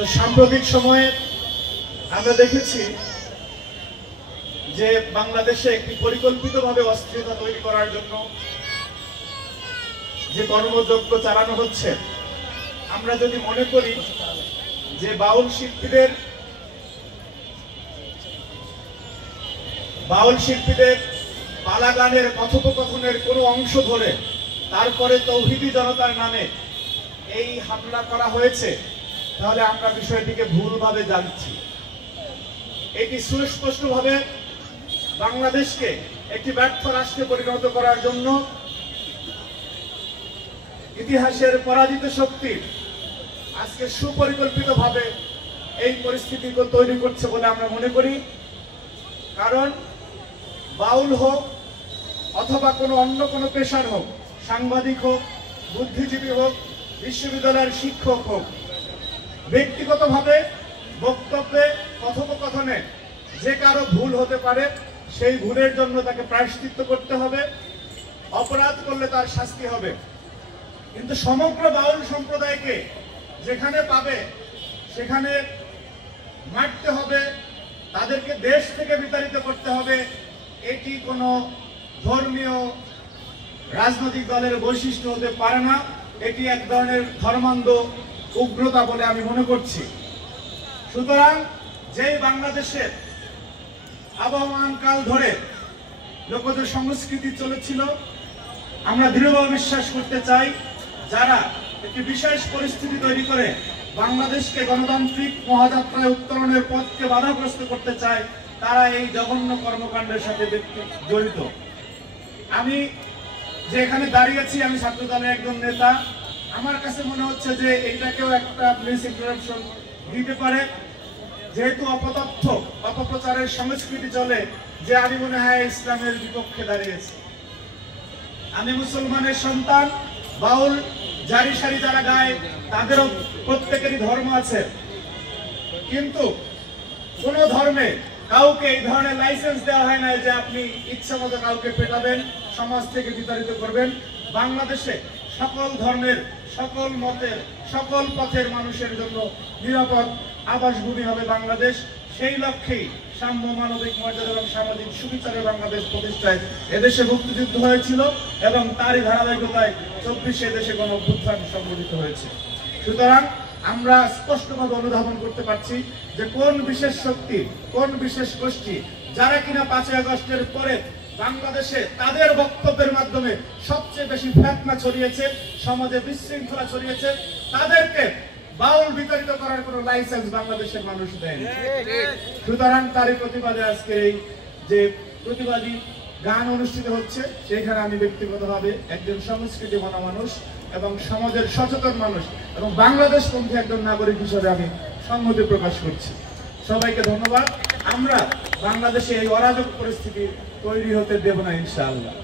সাম্প্রতিক সময়ে আমরা দেখেছি যে বাংলাদেশে একটি পরিকল্পিতভাবে অস্থিরতা তৈরি করার জন্য যে কর্মযজ্ঞ চালানো হচ্ছে। আমরা যদি মনে করি যে বাউল শিল্পীদের পালা গানের কথোপকথনের কোনো অংশ ধরে তারপরে তৌহিদি জনতার নামে এই হামলা করা হয়েছে, তাহলে আমরা বিষয়টিকে ভুলভাবে জানছি। এটি সুস্পষ্টভাবে বাংলাদেশকে একটি ব্যর্থ রাষ্ট্রে পরিণত করার জন্য ইতিহাসের পরাজিত শক্তি আজকে সুপরিকল্পিতভাবে এই পরিস্থিতি তৈরি করছে বলে আমরা মনে করি। কারণ বাউল হোক অথবা অন্য কোনো পেশার হোক, সাংবাদিক হোক, বুদ্ধিজীবী হোক, বিশ্ববিদ্যালয়ের শিক্ষক হোক, ব্যক্তিগতভাবে বক্তব্যে কথোপকথনে যে কারো ভুল হতে পারে, সেই ভুলের জন্য তাকে প্রায়শ্চিত্ত করতে হবে, অপরাধ করলে তার শাস্তি হবে। কিন্তু সমগ্র বাউল সম্প্রদায়কে যেখানে পাবে সেখানে মারতে হবে, তাদেরকে দেশ থেকে বিতাড়িত করতে হবে, এটি কোনো ধর্মীয় রাজনৈতিক দলের বৈশিষ্ট্য হতে পারে না। এটি এক ধরনের ধর্মান্ধ উগ্রতা বলে আমি মনে করছি। সুতরাং যেই বাংলাদেশের আবহমান কাল ধরে লোকদের সংস্কৃতি চলেছিল, আমরা দৃঢ়ভাবে বিশ্বাস করতে চাই যারা একটি বিশেষ পরিস্থিতি তৈরি করে বাংলাদেশকে গণতান্ত্রিক মহাযাত্রায় উত্তরণের পথকে বাধাগ্রস্ত করতে চায়, তারা এই জঘন্য কর্মকাণ্ডের সাথে জড়িত। আমি যে এখানে দাঁড়িয়েছি, আমি ছাত্র দলের একজন নেতা। আমার কাছে মনে হচ্ছে যে এটাকেও একটা মিসইনফরমেশন দিতে পারে, যেহেতু অপতথ্য অপপ্রচারের সংস্কৃতি চলে, যে আমি মনে হয় ইসলামের বিপক্ষে দাঁড়িয়েছি। আমি মুসলমানের সন্তান। বাউল জারি সারি যারা গায় তাদেরও প্রত্যেকেরই ধর্ম আছে, কিন্তু কোন ধর্মে কাউকে এই ধরনের লাইসেন্স দেওয়া হয় না যে আপনি ইচ্ছা মতো কাউকে পেটাবেন, সমাজ থেকে বিতাড়িত করবেন। বাংলাদেশে সকল ধর্মের, সকল মতের, সকল পথের মানুষের জন্য নিরাপদ আবাসভূমি হবে বাংলাদেশ। সেই লক্ষ্যেই সাম্য, মানবিক মর্যাদা এবং সামাজিক সুবিচারের বাংলাদেশ প্রতিষ্ঠায় এদেশে মুক্তিযুদ্ধ হয়েছিল এবং তারই ধারাবাহিকতায় 24 দেশে গণঅভ্যুত্থান সংঘটিত হয়েছে। সুতরাং আমরা স্পষ্টভাবে অনুধাবন করতে পারছি যে কোন বিশেষ শক্তি, কোন বিশেষ গোষ্ঠী যারা কিনা 5ই আগস্টের পরে বাংলাদেশে তাদের বক্তব্যের মাধ্যমে সবচেয়ে বেশি ফিতনা ছড়িয়েছে, সমাজে বিশৃঙ্খলা ছড়িয়েছে, তাদেরকে বাউল বিতাড়িত করার কোনো লাইসেন্স বাংলাদেশের মানুষ দেয়নি। সুতরাং তারই প্রতিবাদে আজকে এই যে প্রতিবাদী গান অনুষ্ঠিত হচ্ছে, সেইখানে আমি ব্যক্তিগতভাবে একজন সংস্কৃতি মনা মানুষ এবং সমাজের সচেতন মানুষ এবং বাংলাদেশপন্থী একজন নাগরিক হিসেবে আমি সংহতি প্রকাশ করছি। সবাইকে ধন্যবাদ। আমরা বাংলাদেশে এই অরাজক পরিস্থিতি তৈরি হতে দেব না, ইনশাআল্লাহ।